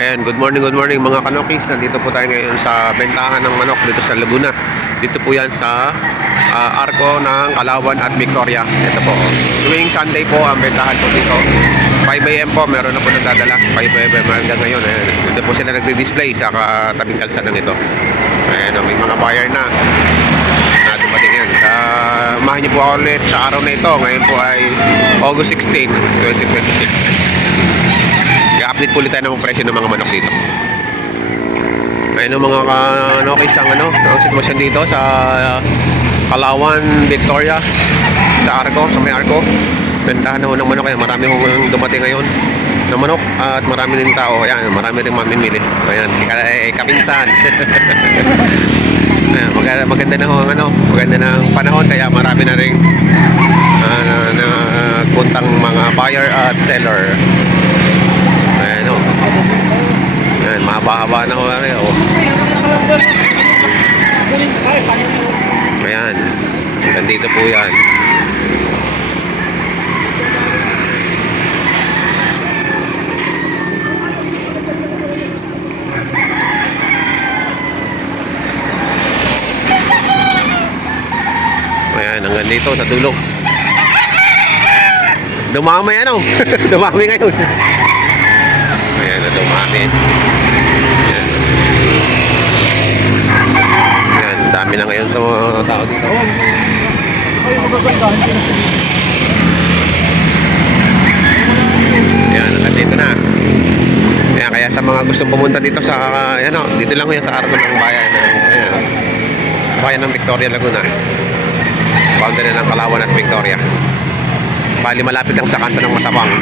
Ayan, good morning mga kanokis. Nandito po tayo ngayon sa bentahan ng manok dito sa Laguna. Dito po yan sa Arco ng Kalawan at Victoria. Ito po. Tuwing Sunday po ang bentahan po dito. 5 AM po, meron na po nagdadala. 5 AM hanggang ngayon. Ayan. Dito po sila nagdi-display sa katabing kalsadang ito. Ayan, may mga buyer na dumating yan. Umahin niyo po ako ulit sa araw na ito. Ngayon po ay August 16, 2026. I-update po ulit tayo ng presyo ng mga manok dito. Ayun ang mga kanokis ang sitwasyon dito sa Kalawan, Victoria, sa Arco, sa may Arco. Bentahan na ng manok. Kaya marami hong dumating ngayon na manok at marami din tao. Ayan, marami rin mamimili. Ayan, kapinsan. Ayan, maganda na maganda ng panahon kaya marami na rin puntang mga buyer at seller. Ayan o. Ayan, mahaba-haba na Ayan. Nandito po yan. Ayan, hanggang dito sa dulo. Dumami dumami ngayon. Ayan, dumami. Ayan. Ayan, dami na ngayon ito tao dito. Ayan, hanggang dito na. Ayan, kaya sa mga gustong pumunta dito sa, dito lang yan sa Arco ng bayan. Ayan, bayan ng Victoria, Laguna. Boundary ng Kalawan at Victoria. Bali malapit lang sa kanto ng Masabang,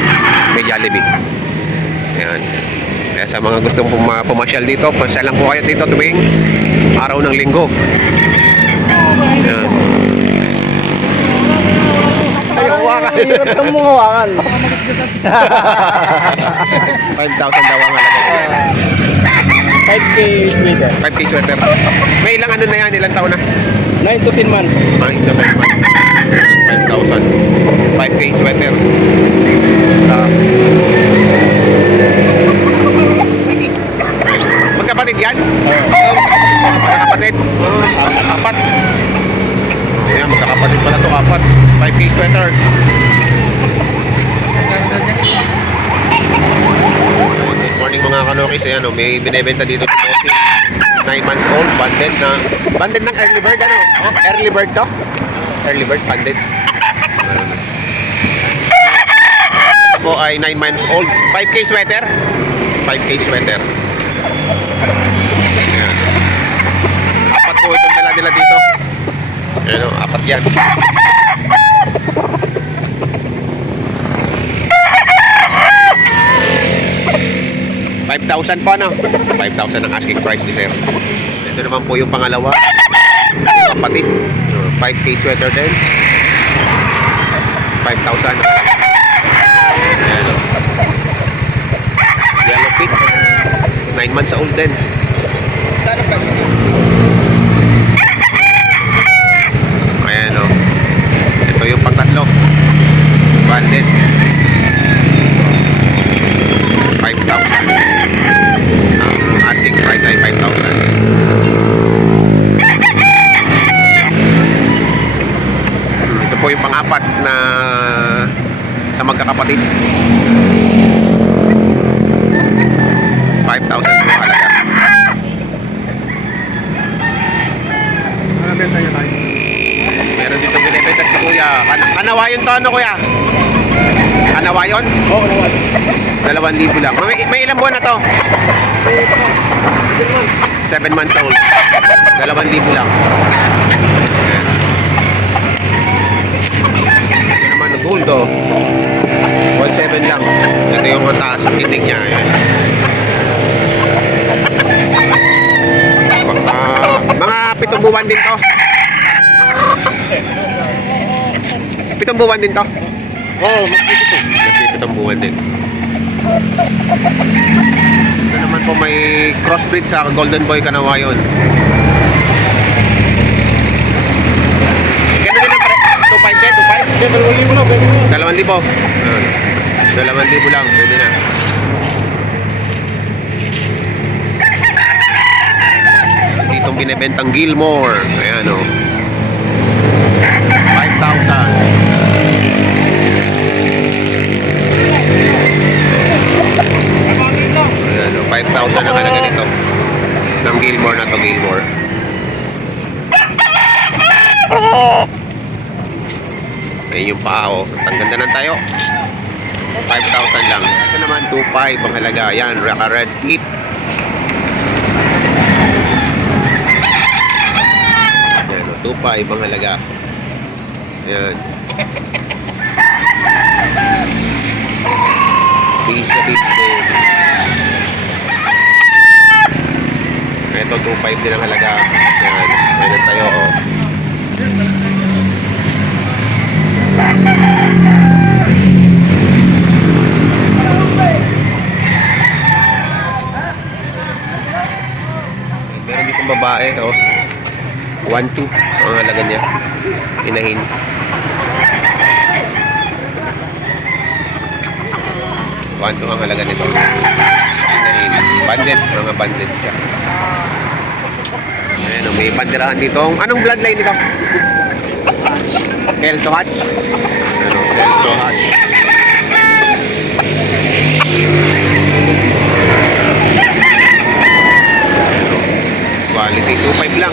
may Jollibee. Ayan. Kaya sa mga gustong pumasyal dito, pasyal lang po kayo dito tuwing araw ng linggo. Ayan. Ayaw hawakan. Hirap kang mong hawakan. 5,000 daw ang halaga. 5K sweater. 5K sweater. May ilang na yan? Ilang taon na? 9 to 10 months. 9 to 10 months. 5,000. 5K sweater. Magkapatid yan? Magkakapatid? Apat. Ayan, magkakapatid pala ito. Apat. 5K sweater. Good morning mga kanokis. Ayan, may binibenta dito sa Bossing. 9 months old, banded ng early bird, early bird to? Early bird, banded. Ito po ay 9 months old, 5K sweater. 5K sweater. Ayan. Apat po itong dala nila dito. Ayan o, apat yan. $5,000 po, 5,000 ang asking price ni sir. Ito naman po yung pangalawa. Kapatid. 5K sweater din. 5,000. Yellow pit. 9 months old din. Ayan o. Ito yung pangtatlo. Banded. 5,000. Asking price ay 5,000. Ito po yung pang-apat na sa magkakapatid. 5,000 po halaga. Meron dito binibenta si kuya. Kanawayon to kuya? Kanawayon? Oo, naman. 2,000 lang. May ilang buwan na to? 7 months old. 2,000 lang. Ito naman gold oh. 1,700 lang. Ito yung mataas ang kiting niya. Ayan. Mga 7 buwan din to. 7 buwan din to. Oo, magkikito. 7 buwan din. Ito naman po may crossbreed sa Golden Boy Kanawayon. Ganda din ang 2.5 din, 2.5? 2,000 lang, 2,000. 2,000 lang, pwede na. binibentang Gilmore. Ayan o. 5,000. Ayan o. 5,000 ang halaga nito. Ng Gilmore na to, Gilmore. Ayan yung paa o. Ang ganda ng tayo. 5,000 lang. Ito naman 2,500 ang halaga. Ayan, Raka Red Clip. Ayan o. 2,500 ang halaga. Ayan. Bigis na bigis na yun. Ito 2,500 din ang halaga. Ayan. Ayan tayo o. Meron ditong babae, oh. 1,200 ang halaga niya. Inahin. 1,200 ang halaga nito. Inahin. Banded. Mga banded siya. Ayan, oh, may banderahan dito. Anong bloodline nito? Kelso Hatch? Ano, Kelso Hatch. Quality, 2,500 lang.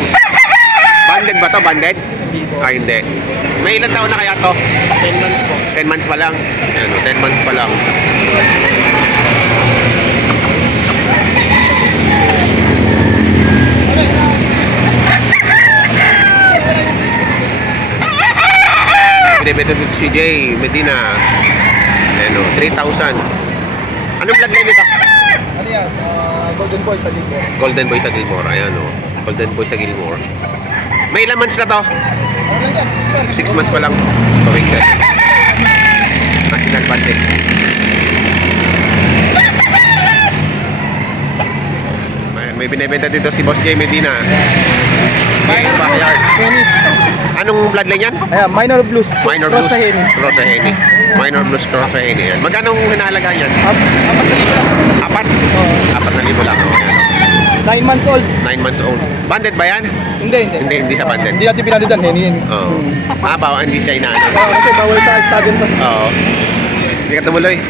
Banded ba to? Banded? Ah, hindi. May ilang taon na kaya to? 10 months po. 10 months pa lang. Ayan, 10 months pa lang. Binibenta dito si Jay Medina. Ayan, 3,000. Anong bloodline nito? Ano yan? Golden Boy sa Gilmore. Golden Boy sa Gilmore. Ayan, Golden Boy sa Gilmore. May ilang months na to? Ano lang yan? 6 months. 6 months pa lang. Pawikset. National bandit. May binibenta dito si Boss Jay Medina. Backyard. Anong bloodline yan? Ayan, Minor Blues. Minor Cross Blues. sa Henny. Cross sa Henny. Minor Blues Cross sa Henny. Yan. Magkano ang hinahalaga yan? Apat na libo lang. 4? 4,000 lang. Oh, yan. 9 months old. 9 months old. Banded ba yan? Hindi. Hindi siya banded. Hindi natin pinadidan. Henny yan. Oo. Hindi siya inaano. Kasi bawal sa stadium to. Oo. Hindi ka tumuloy.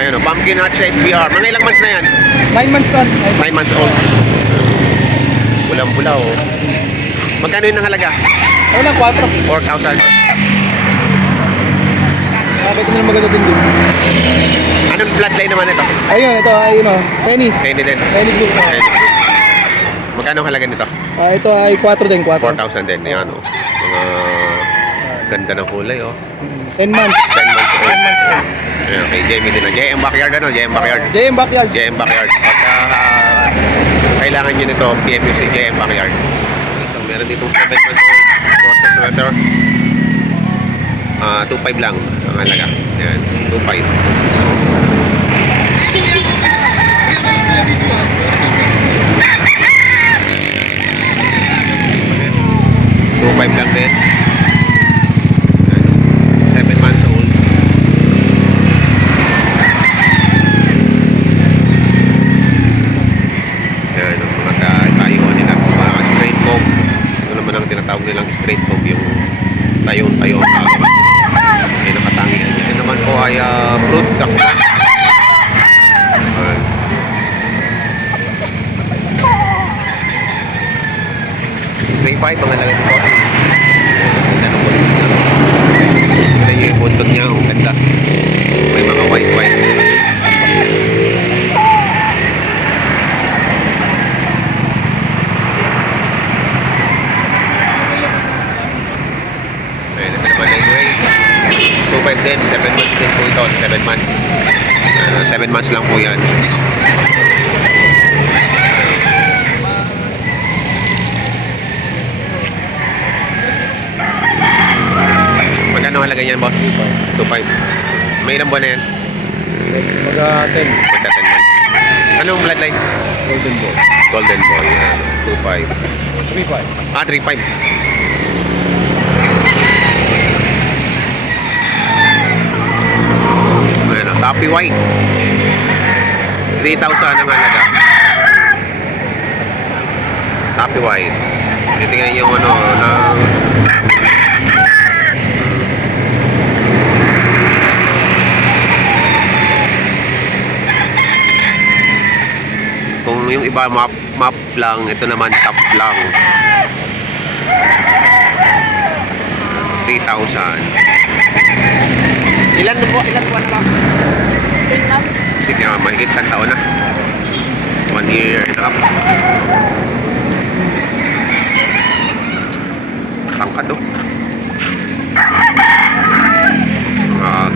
Ayun, pumpkin hot sa FBR. Mga ilang months na yan? 9 months na. 9 months old. Pulang-pula, oh. Magkano yun ang halaga? Ano lang, 4. 4,000. Nakita nyo maganda din din. Anong bloodline naman ito? Ayun, ito, ayun o. Henny. Henny din. Henny Blue. Henny. Magkano ang halaga nito? Ito ay 4 din, 4. 4,000 din. Yan, oh. Mga ganda ng kulay, oh. 10 months. 10 months old. Ayan, kay Jamie din. JM Backyard, ano? JM Backyard. JM Backyard. JM Backyard. Pagka kailangan nyo nito, PM nyo si JM Backyard. So, meron ditong 7 months old process sweater. 2,500 lang ang halaga. Ayan, 2,500. $2,500 lang din. 7 months old. Yan, ang mga tayuan nila, mga straight comb. Ito naman ang tinatawag nilang straight comb, yung tayo-tayo ang kagawa. May nakatangian niya. Ito naman po ay fruit kakla. May 5 ang halaga nito. Tignan nyo yung buntot niya, ang ganda. May mga white-white. Ayun, ito naman ay gray. 2,500 din, 7 months din po ito. 7 months. 7 months lang po yan. Magkano ang halaga niyan, boss? 2,500. May ilang buwan na yan? Magka 10. Magka 10 months. Anong bloodline? Golden Boy. Golden Boy. 2,500. 3.5. 3,500. Ayan, Tappy White. 3,000 ang halaga. Happy White. Titingnan yung ano na kung yung iba map lang, ito naman top lang. 3,000. Ilan buwan na lang? Sige, mahigit isang taon na. 1 year and a half. Tangkad oh.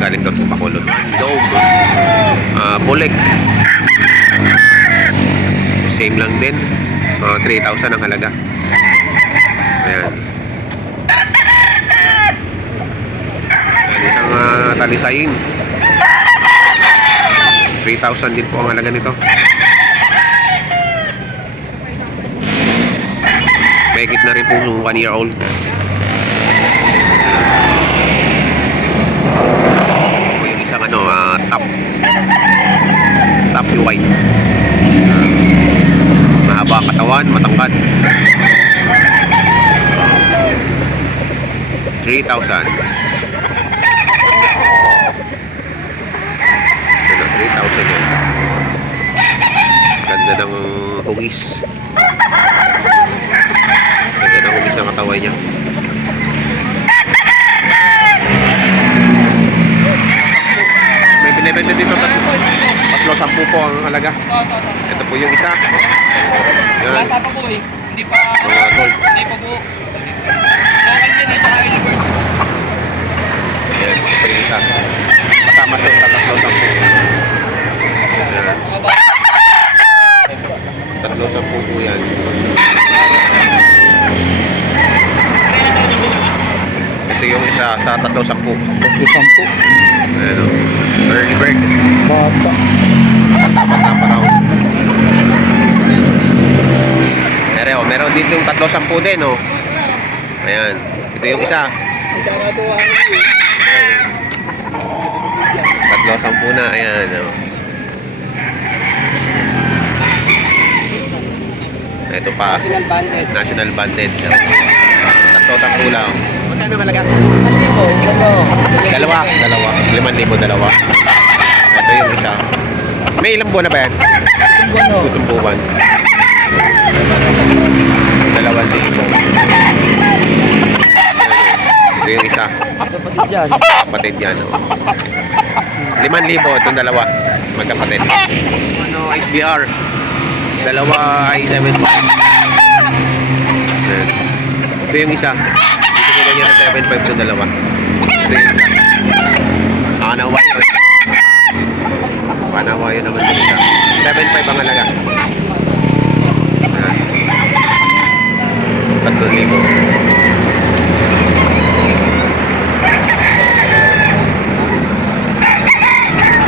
Galing doon po Bacolod. Dome. Bulik. Same lang din. 3,000 ang halaga. Ayan. Ayan, isang talisayin. 3,000 din po ang halaga nito. Mahigit na rin po 1 year old. O yung isang top white. Mahaba ang katawan, matangkad. 3,000. 3,000 yan. Ganda ng hugis. Ganda ng hugis ng katawan niya. May binibenta dito 3,10 po ang halaga. Ito po yung isa. Yan. Bata pa po eh. Hindi pa Gold. Hindi pa po. Local yan eh, tsaka early bird. Yan, ito po yung isa. Kasama siya sa 3,10. Yan. Mga bata. 3,10 po yan. Ito yung isa sa 3,10. 10. Ayan o. Early bird. Bata. Bata pa raw. Meron dito yung 3,10 din o. Ayan. Ito yung isa. 3,10 na. Ayan o. Ito pa. National banded. National banded. 3,10 lang. Magkano halaga? Dalawa. 5,000 dalawa. Ito yung isa. May ilang buwan na ba yan? Tutong buwan. 2,000. Ito yung isa. Kapatid yan. Kapatid yan. Oh. 5,000 itong dalawa. Magkapatid. Ano, SBR. Dalawa ay 7.5. Ito yung isa. Ito niya ng 7.5 itong dalawa. Ito yung isa. Nakanawa yun. Nakanawa yun naman yung isa. 7.5 ang halaga. 3,000.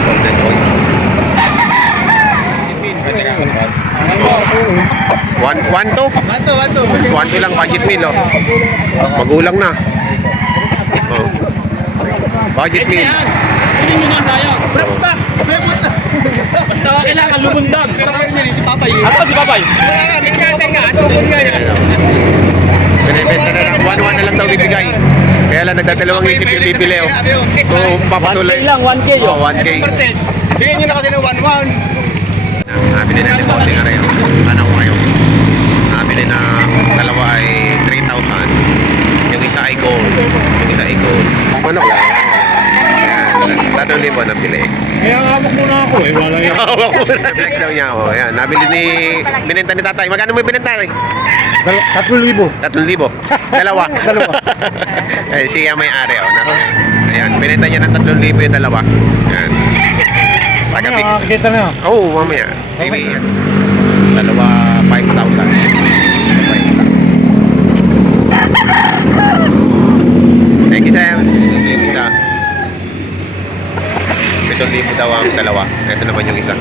Golden Gold. 1,2 lang budget meal oh. Magulang na. Oh. Budget meal. Hindi nyo na sayang. Basta kailangan lumundag. Si Papay. Ako si Papay. Binibenta na lang. 1,1 na lang daw bibigay. Kaya lang nagdadalawang isip yung bibili oh. Kung papatuloy. 1K lang, 1K yun. Oh, 1K. Bigyan nyo na kasi ng 1,1. Nabili na rin po si Arayo. Ano ko ngayon? Nabili na dalawa ay 3,000. Yung isa ay gold. Yung isa ay gold. Manok lang. Ayan. 3,000 nabili. Kaya hawak muna ako eh. Wala yun. Hawak mo na. Flex daw niya ako. Ayan. Nabili ni... Binenta ni tatay. Magkano mo binenta tatay? 3,000. 3,000. Dalawa. Dalawa. Ay, siya may-ari. Oh. Ayan. Binenta niya ng 3,000 yung dalawa. Ayan. Pagkabig. Makakita na. Oo, mamaya. Maybe yan. Dalawa, 5,000. Thank you, sir. Ito yung isa. 7,000 daw ang dalawa. Ito naman yung isa.